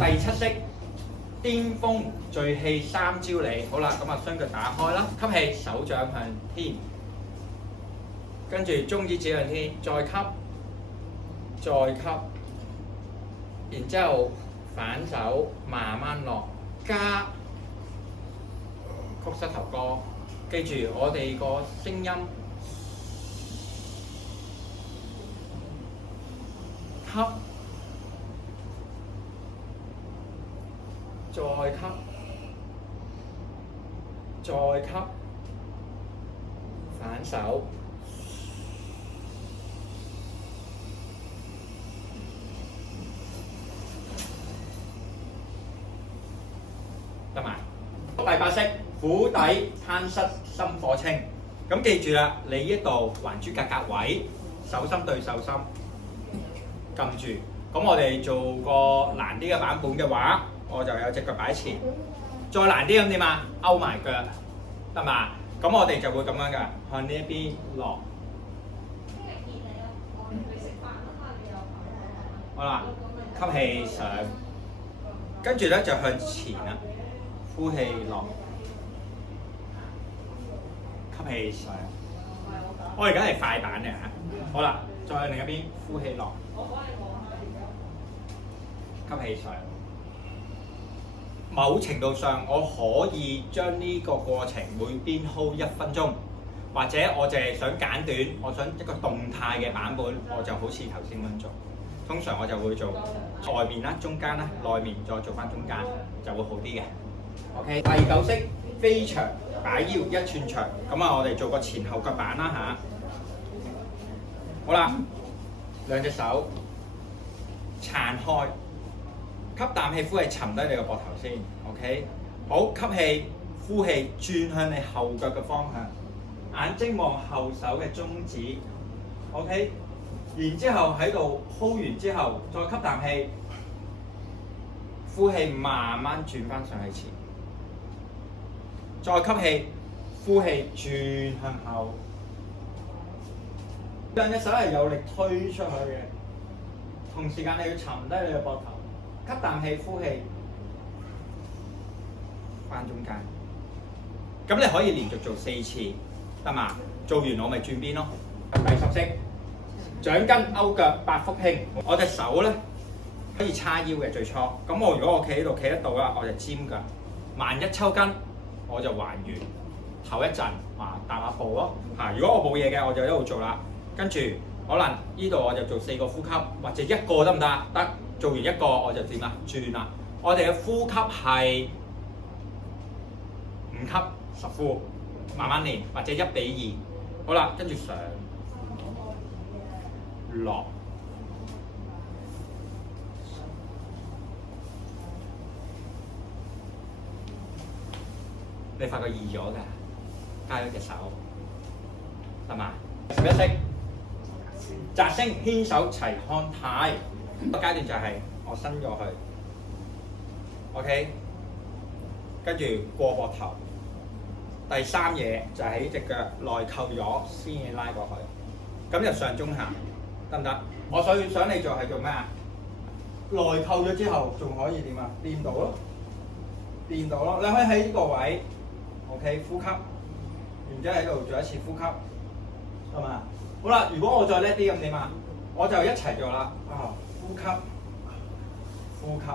第七式巔峰聚氣三招你。好啦，咁啊雙腳打開啦，吸氣手掌向天，跟住中指指向天，再吸，再吸，然之後反手慢慢落，加曲膝頭哥。記住我哋個聲音，吸，再吸，再吸，反手。得埋。第八式釜底攤膝心火清。咁記住啦，你呢度還珠格格位，手心對手心，撳住。咁我哋做個難啲嘅版本嘅話，我就有隻腳擺前。再難啲咁點啊？勾埋腳，得嘛？咁我哋就會咁樣㗎，向呢一邊落。好啦，吸氣上，跟住咧就向前啦。呼氣落，吸氣上。我而家係快板嘅嚇。好啦，再向另一邊呼氣落，吸氣上。某程度上，我可以將呢個過程每邊 hold 1分鐘，或者我淨係想簡短，我想一個動態嘅版本，我就好似頭先咁做。通常我就會做外面啦、中間啦、內面，再做翻中間，就會好啲嘅。OK， 第9式飛翔擺腰1寸長，咁啊我哋做個前後腳板啦嚇。好啦，兩隻手撐開，吸啖氣，呼氣沉低你個膊頭先。OK， 好，吸氣，呼氣轉向你後腳嘅方向，眼睛望後手嘅中指。OK， 然之後喺度 hold 完之後，再吸啖氣，呼氣慢慢轉翻上去前。再吸氣，呼氣轉向後，兩隻手係有力推出去嘅，同時間你要沉低你嘅膊頭，吸啖氣，呼氣翻中間。咁你可以連續做4次，得嘛？做完我咪轉邊咯。第10式掌根勾腳8幅輕，我隻手咧可以叉腰嘅最初。咁如果我企喺度企得到啦，我就尖腳。萬一抽筋，我就還原，唞一陣，踏下步咯。如果我冇嘢嘅，我就一路做啦。跟住可能呢度我就做4個呼吸，或者1個得唔得？得。做完1個我就點啊？轉啦。我哋嘅呼吸係5吸10呼，慢慢練，或者1比2。好啦，跟住上落。你發覺易咗㗎，加咗隻手，得嘛？11式擲星牽手齊看太，個階段就係我伸咗去 ，OK， 跟住過膊頭。第3嘢就係呢隻腳內扣咗先至拉過去，咁就上中下，得唔得？我想你做係做咩啊？內扣咗之後仲可以點啊？掂到咯，掂到咯，你可以喺呢個位。OK， 呼吸，然之後喺度做一次呼吸，係嘛？好啦，如果我再叻啲咁點啊？我就一齊做啦。呼吸，呼吸。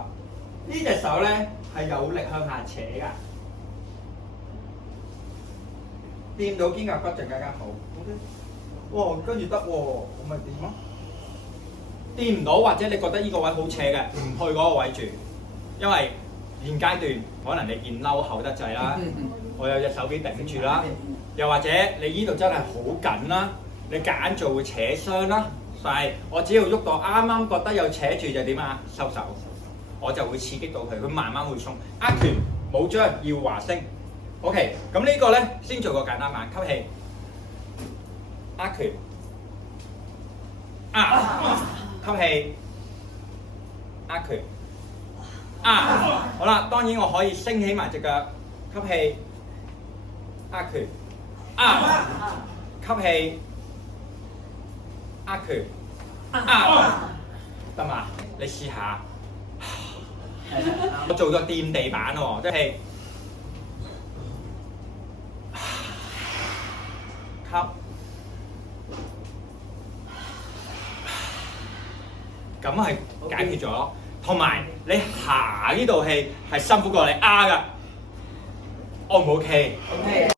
呢隻手咧係有力向下扯㗎，掂到肩胛骨就更加好。OK， 跟住得喎，我咪掂咯。掂唔到或者你覺得呢個位好扯嘅，唔去嗰個位住，因為現階段可能你件褸厚得滯啦。我有隻手機頂住啦，又或者你呢度真係好緊啦，你夾硬做會扯傷啦。但係我只要喐到啱啱覺得有扯住就點啊？收手，我就會刺激到佢，佢慢慢會鬆。握拳冇張耀華星。OK， 咁呢個咧先做個簡單版，吸氣，握拳，吸氣，握拳，好啦，當然我可以升起埋隻腳，吸氣。握拳，吸氣，握拳，得嘛？你試下，我做咗掂地板喎，即係吸。咁係解決咗咯，同埋你下呢道氣係辛苦過你㗎，O 唔 OK？